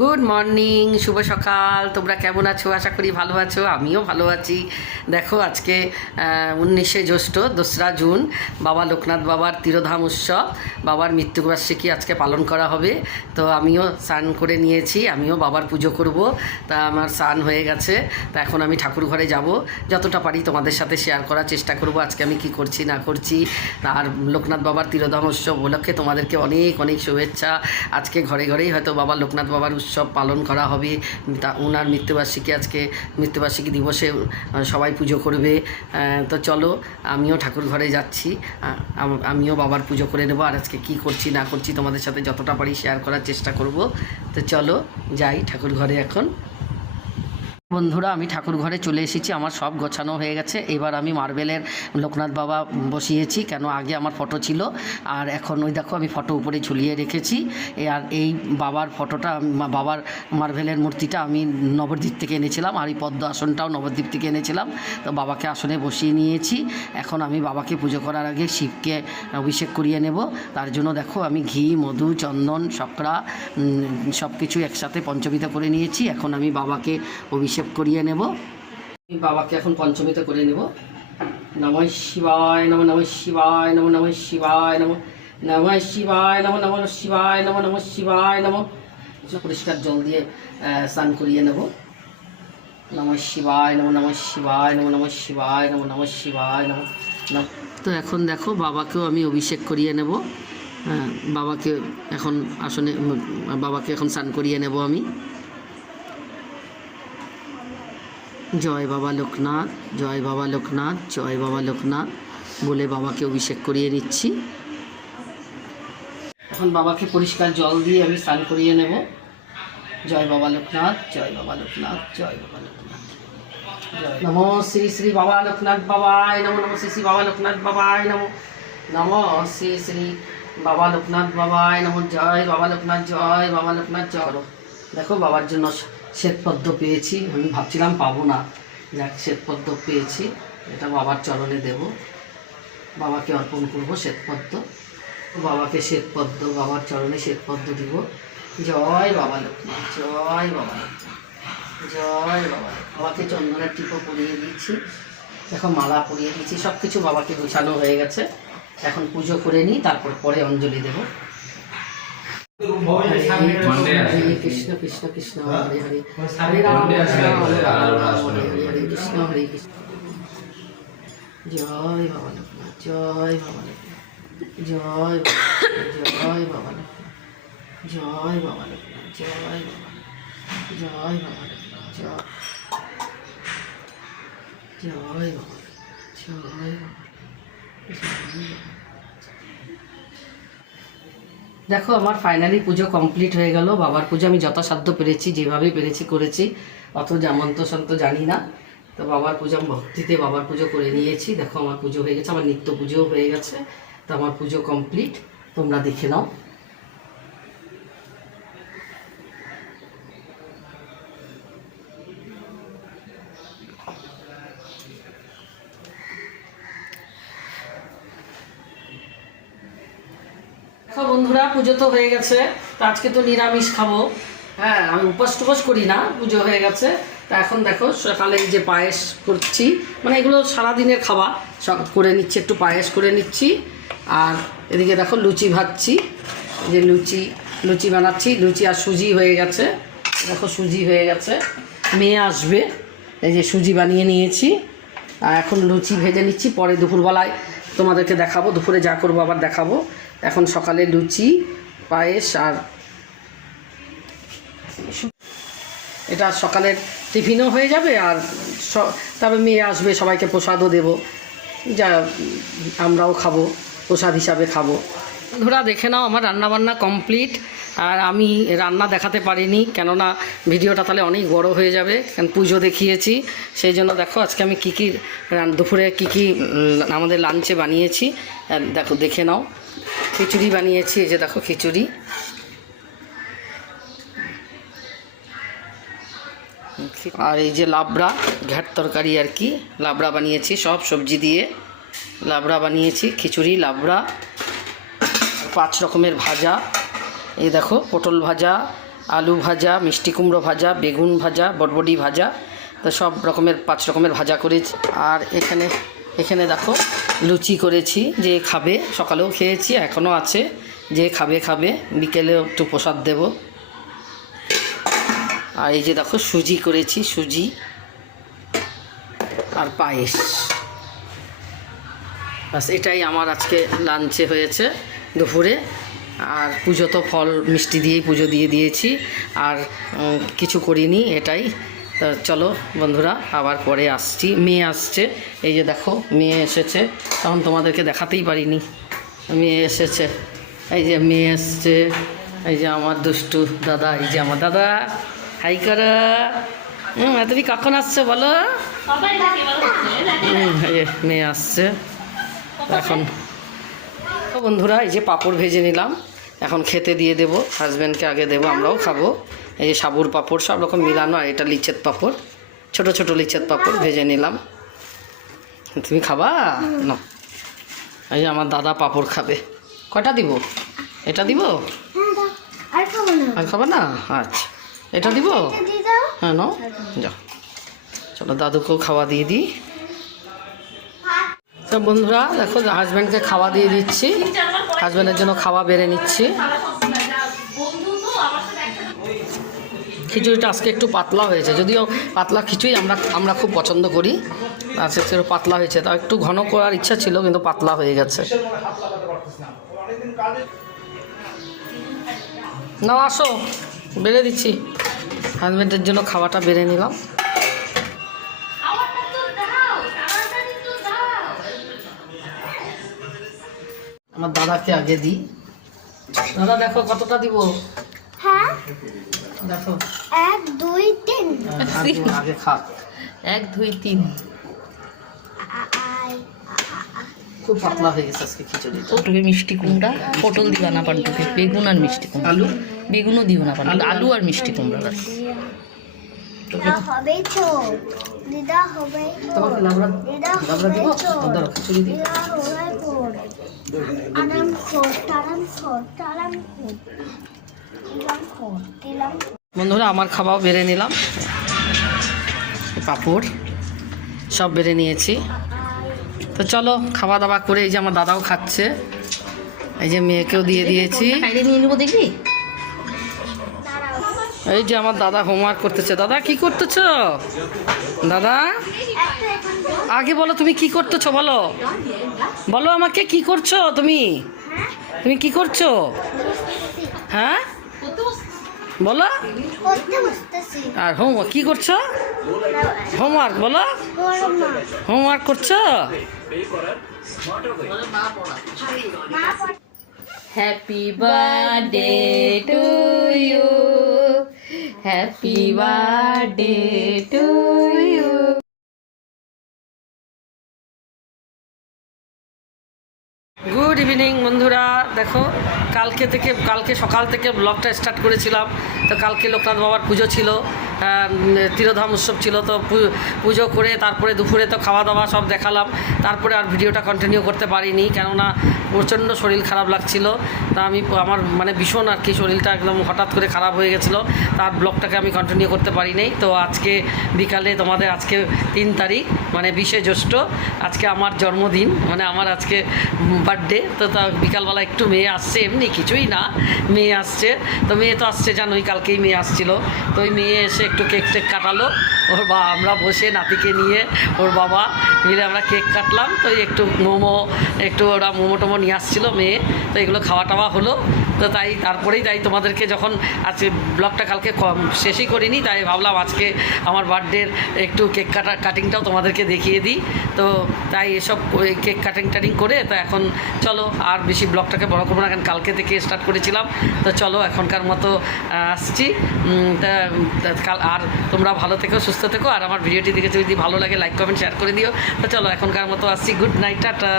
Good morning, শুভ সকাল। তোমরা কেমন আছো? আশা করি ভালো আছো। আমিও ভালো আছি। দেখো আজকে 19শে জ্যৈষ্ঠ, 2রা জুন, বাবা লোকনাথ বাবার তিরোধাম উৎসব, বাবার মৃত্যুবার্ষিকী আজকে পালন করা হবে। তো আমিও স্নান করে নিয়েছি, আমিও বাবার পুজো করব। তা আমার স্নান হয়ে গেছে। তা এখন আমি ঠাকুর ঘরে যাব, যতটা পারি তোমাদের সাথে শেয়ার করার চেষ্টা করব আজকে আমি কি করছি না করছি। আর লোকনাথ বাবার তিরোধাম উৎসব উপলক্ষে তোমাদেরকে অনেক অনেক শুভেচ্ছা। আজকে ঘরে ঘরেই হয়তো বাবা লোকনাথ বাবার উৎসব পালন করা হবে। ওনার মৃত্যুবার্ষিকী, আজকে মৃত্যুবার্ষিকী দিবসে সবাই পুজো করবে। তো চলো আমিও ঠাকুর ঘরে যাচ্ছি, আমিও বাবার পুজো করে নেবো। আর আজকে কী করছি না করছি তোমাদের সাথে যতটা পারি শেয়ার করার চেষ্টা করব। তো চলো যাই ঠাকুর ঘরে এখন। বন্ধুরা, আমি ঠাকুর ঘরে চলে এসেছি, আমার সব গোছানো হয়ে গেছে। এবার আমি মার্বেলের লোকনাথ বাবা বসিয়েছি, কেন আগে আমার ফটো ছিল, আর এখন ওই দেখো আমি ফটো উপরে ঝুলিয়ে রেখেছি। আর এই বাবার ফটোটা, বাবার মার্বেলের মূর্তিটা আমি নবদ্বীপ থেকে এনেছিলাম, আর এই পদ্ম আসনটাও নবদ্বীপ থেকে এনেছিলাম। তো বাবাকে আসনে বসিয়ে নিয়েছি। এখন আমি বাবাকে পুজো করার আগে শিবকে অভিষেক করিয়ে নেব। তার জন্য দেখো আমি ঘি, মধু, চন্দন, শর্করা সব কিছু একসাথে পঞ্চমীতে করে নিয়েছি। এখন আমি বাবাকে অভিষেক করিয়ে নেব। আমি বাবাকে এখন পঞ্চমীতে করে নেব। নমঃ শিবায় নমঃ, নমঃ শিবায় নমঃ, নমঃ শিবায় নমঃ, নমঃ শিবায় নমঃ, নমঃ শিবায় নমঃ, নমঃ শিবায় নমঃ। পরিষ্কার জল দিয়ে স্নান করিয়ে নেব। নমঃ শিবায় নমঃ, নমঃ শিবায় নমঃ, নমঃ শিবায় নমঃ, নমঃ শিবায় নমঃ। তো এখন দেখো বাবাকেও আমি অভিষেক করিয়ে নেব। বাবাকে এখন আসনে, বাবাকে এখন স্নান করিয়ে নেব আমি। জয় বাবা লোকনাথ, জয় বাবা লোকনাথ, জয় বাবা লোকনাথ বলে বাবাকে অভিষেক করিয়ে নিচ্ছি। এখন বাবাকে পরিষ্কার জল দিয়ে আমি স্নান করিয়ে নেব। জয় বাবা লোকনাথ, জয় বাবা লোকনাথ, জয় বাবা লোকনাথ। নমো শ্রী শ্রী বাবা লোকনাথ বাবায় নমো, নমো শ্রী শ্রী বাবা লোকনাথ বাবায় নমো, নমো শ্রী শ্রী বাবা লোকনাথ বাবায় নমো। জয় বাবা লোকনাথ, জয় বাবা লোকনাথ, জয়। দেখো বাবার জন্য শ্বেতপদ্ম পেয়েছি, আমি ভাবছিলাম পাবো না, যাক শ্বেতপদ্ম পেয়েছি, এটা বাবার চরণে দেব, বাবাকে অর্পণ করব শ্বেতপদ্ম। বাবাকে শ্বেতপদ্ম, বাবার চরণে শ্বেতপদ্ম দিব। জয় বাবা লোকনাথ, জয় বাবা লোকনাথ, জয় বাবা। বাবাকে চন্দনের টিপো পরিয়ে দিচ্ছি, এখন মালা পরিয়ে দিচ্ছি, সব কিছু বাবাকে গোছানো হয়ে গেছে। এখন পুজো করে নিই, তারপর পরে অঞ্জলি দেব। হরে কৃষ্ণ কৃষ্ণ কৃষ্ণ হরে হরে, হরে রাম হরে রাম হরে হরে, হরে কৃষ্ণ হরে কৃষ্ণ। জয় বাবা লোকনাথ, জয় বাবা লোকনাথ, জয় জয় বাবা লোকনাথ, জয় বাবা লোকনাথ, জয় বাবা, জয় বাবা লোকনাথ, জয় জয় বাবা, জয় বাবা। দেখো আমার ফাইনালি পুজো কমপ্লিট হয়ে গেল। বাবার পুজো আমি যথাসাধ্য পেরেছি, যেভাবে পেরেছি করেছি, অত জামন্ত শান্ত জানি না। তো বাবার পুজো আমি ভক্তিতে বাবার পুজো করে নিয়েছি। দেখো আমার পুজো হয়ে গেছে, আমার নিত্য পুজোও হয়ে গেছে। তো আমার পুজো কমপ্লিট, তোমরা দেখে নাও। বন্ধুরা পুজো তো হয়ে গেছে, তো আজকে তো নিরামিষ খাবো। হ্যাঁ, আমি উপাস টুপাস করি না, পুজো হয়ে গেছে। তা এখন দেখো সকালে এই যে পায়েস করছি, মানে এগুলো সারাদিনের খাবার, সব করে নিচ্ছি, একটু পায়েস করে নিচ্ছি। আর এদিকে দেখো লুচি ভাজছি, যে লুচি বানাচ্ছি, লুচি আর সুজি হয়ে গেছে। দেখো সুজি হয়ে গেছে, মেয়ে আসবে, এই যে সুজি বানিয়ে নিয়েছি। আর এখন লুচি ভেজে নিচ্ছি, পরে দুপুরবেলায় তোমাদেরকে দেখাবো, দুপুরে যা করবো আবার দেখাবো। এখন সকালে লুচি, পায়েস, আর এটা সকালের টিফিনও হয়ে যাবে। আর তবে মেয়ে আসবে, সবাইকে প্রসাদও দেব, যা আমরাও খাবো, প্রসাদ হিসাবে খাবো। বন্ধুরা দেখে নাও আমার রান্নাবান্না কমপ্লিট। আর আমি রান্না দেখাতে পারিনি, কেননা ভিডিওটা তাহলে অনেক বড় হয়ে যাবে, কারণ পুজো দেখিয়েছি। সেই জন্য দেখো আজকে আমি কী কী দুপুরে কী কী আমাদের লাঞ্চে বানিয়েছি দেখো, দেখে নাও। খিচুড়ি বানিয়েছি, এই যে দেখো খিচুড়ি, আর এই যে লাবড়া, ঘ্যাট তরকারি আর কি, লাবড়া বানিয়েছি, সব সবজি দিয়ে লাবড়া বানিয়েছি, খিচুড়ি, লাবড়া, 5 রকমের ভাজা। এই দেখো পটল ভাজা, আলু ভাজা, মিষ্টি কুমড়ো ভাজা, বেগুন ভাজা, বটবটি ভাজা, তো সব রকমের 5 রকমের ভাজা করেছি। আর এখানে দেখো লুচি করেছি, যে খাবে, সকালেও খেয়েছি, এখনও আছে, যে খাবে, বিকেলেও একটু প্রসাদ দেব। আর এই যে দেখো সুজি করেছি, সুজি আর পায়েস। বাস এটাই আমার আজকে লাঞ্চে হয়েছে দুপুরে। আর পুজো তো ফল মিষ্টি দিয়েই পুজো দিয়ে দিয়েছি, আর কিছু করিনি, এটাই। তো চলো বন্ধুরা, আবার পরে আসছি। মেয়ে আসছে, এই যে দেখো মেয়ে এসেছে, তখন তোমাদেরকে দেখাতেই পারিনি। মেয়ে এসেছে, এই যে মেয়ে এসছে, এই যে আমার দুষ্টু দাদা, এই যে আমার দাদা, হাই করা। তুমি কখন আসছো বলো? এই যে মেয়ে আসছে এখন। তো বন্ধুরা, এই যে পাঁপড় ভেজে নিলাম, এখন খেতে দিয়ে দেবো, হাজব্যান্ডকে আগে দেবো, আমরাও খাবো। এই যে সাবুর পাঁপড়, সব রকম মিলানো, আর এটা লিচের পাঁপড়, ছোট ছোট লিচের পাঁপড় ভেজে নিলাম। তুমি খাবা না? এই যে আমার দাদা পাঁপড় খাবে। কয়টা দিব? এটা দিব? আর খাবা না? আচ্ছা, এটা দিব? হ্যাঁ নাও, যাও, চলো দাদুকেও খাওয়া দিয়ে দিই। তো বন্ধুরা দেখো, হাজব্যান্ডকে খাওয়া দিয়ে দিচ্ছি, হাজব্যান্ডের জন্য খাওয়া বেড়ে নিচ্ছি। খিচুড়িটা আজকে একটু পাতলা হয়েছে, যদিও পাতলা খিচুড়ি আমরা খুব পছন্দ করি, আজকে একটু পাতলা হয়েছে। তা একটু ঘন করার ইচ্ছা ছিল, কিন্তু পাতলা হয়ে গেছে। না আসো, বেড়ে দিচ্ছি, হাজব্যান্ডের জন্য খাওয়াটা বেড়ে নিলাম। আমার দাদাকে আগে দিই। দাদা দেখো কতটা দিব? হ্যাঁ দেখো 1 2 3 আগে খা। 1 2 3। খুব পাতলা হয়ে গেছে আজকে খিচুড়িটা। ওটুকে মিষ্টি কুমড়া, পটল দিবা না পান্টুকে, বেগুন আর মিষ্টি কুমড়া। আলু? বেগুনও দিও না পান্টুকে, আলু আর মিষ্টি কুমড়া ব্যাস। হবে তো দিদা হবে তো তোমাকে লাবড়া দিদা লাবড়া হবে দিব? তো দাঁড়াও, খিচুড়ি দিই। দিদা হবে তো আরাম খোর তারাম খোর তারাম খোর দিলাম বন্ধুরা, আমার খাওয়াও বেড়ে নিলাম, পাঁপড় সব বেড়ে নিয়েছি। তো চলো খাওয়া দাওয়া করে, এই যে আমার দাদাও খাচ্ছে, এই যে মেয়েকেও দিয়ে দিয়েছি। খাইয়ে নিয়ে নেবো দেখবি? এই যে আমার দাদা হোমওয়ার্ক করতেছে। দাদা কি করতেছ? দাদা আগে বলো, তুমি কি করতেছো বলো, বলো আমাকে কি করছো তুমি, তুমি কি করছো? হ্যাঁ বলো। করতে বসতেছি আর হোমওয়ার্ক কি করছো? হোমওয়ার্ক বলো, বড় হোমওয়ার্ক করছো? মা happy birthday to you, happy birthday to you. Good evening বন্ধুরা, দেখো কালকে সকাল থেকে ব্লগটা স্টার্ট করেছিলাম। তো কালকে লোকনাথ বাবার পুজো ছিল, তিরোধাম উৎসব ছিল। তো পুজো করে তারপরে দুপুরে তো খাওয়া দাওয়া সব দেখালাম। তারপরে আর ভিডিওটা কন্টিনিউ করতে পারিনি, কেননা প্রচণ্ড শরীর খারাপ লাগছিল। তা আমার মানে ভীষণ আর কি শরীরটা একদম হঠাৎ করে খারাপ হয়ে গেছিলো, তার ব্লগটাকে আমি কন্টিনিউ করতে পারি নাই। তো আজকে বিকালে তোমাদের, আজকে 3 তারিখ মানে 20শে জ্যৈষ্ঠ, আজকে আমার জন্মদিন, মানে আমার আজকে বার্থডে। তো তা বিকালবেলা একটু মেয়ে আসছে, এমনি কিছুই না, মেয়ে আসছে। তো মেয়ে তো আসছে জানোই, কালকেই মেয়ে আসছিল। তো ওই মেয়ে এসে একটু কেক টেক কাটালো, আমরা বসে নাতিকে নিয়ে ওর বাবা মিলে আমরা কেক কাটলাম। তো একটু ওরা মোমো টোমো নিয়ে আসছিলো মেয়ে, তো এগুলো খাওয়া টাওয়া হলো। তো তারপরেই তোমাদেরকে যখন আজকে ব্লগটা কালকে শেষই করিনি, তাই ভাবলাম আজকে আমার বার্থডের একটু কেক কাটিংটাও তোমাদেরকে দেখিয়ে দিই। তো তাই এসব কেক কাটিং করে, তো এখন চলো আর বেশি ব্লগটাকে বড় করবো না, কারণ কালকে থেকে স্টার্ট করেছিলাম। তো চলো এখনকার মতো আসছি। আর তোমরা ভালো থেকো, সুস্থ থেকো, আর আমার ভিডিওটি দেখে যদি ভালো লাগে লাইক কমেন্ট শেয়ার করে দিও। তো চলো এখনকার মতো আসছি, গুড নাইট, টাটা।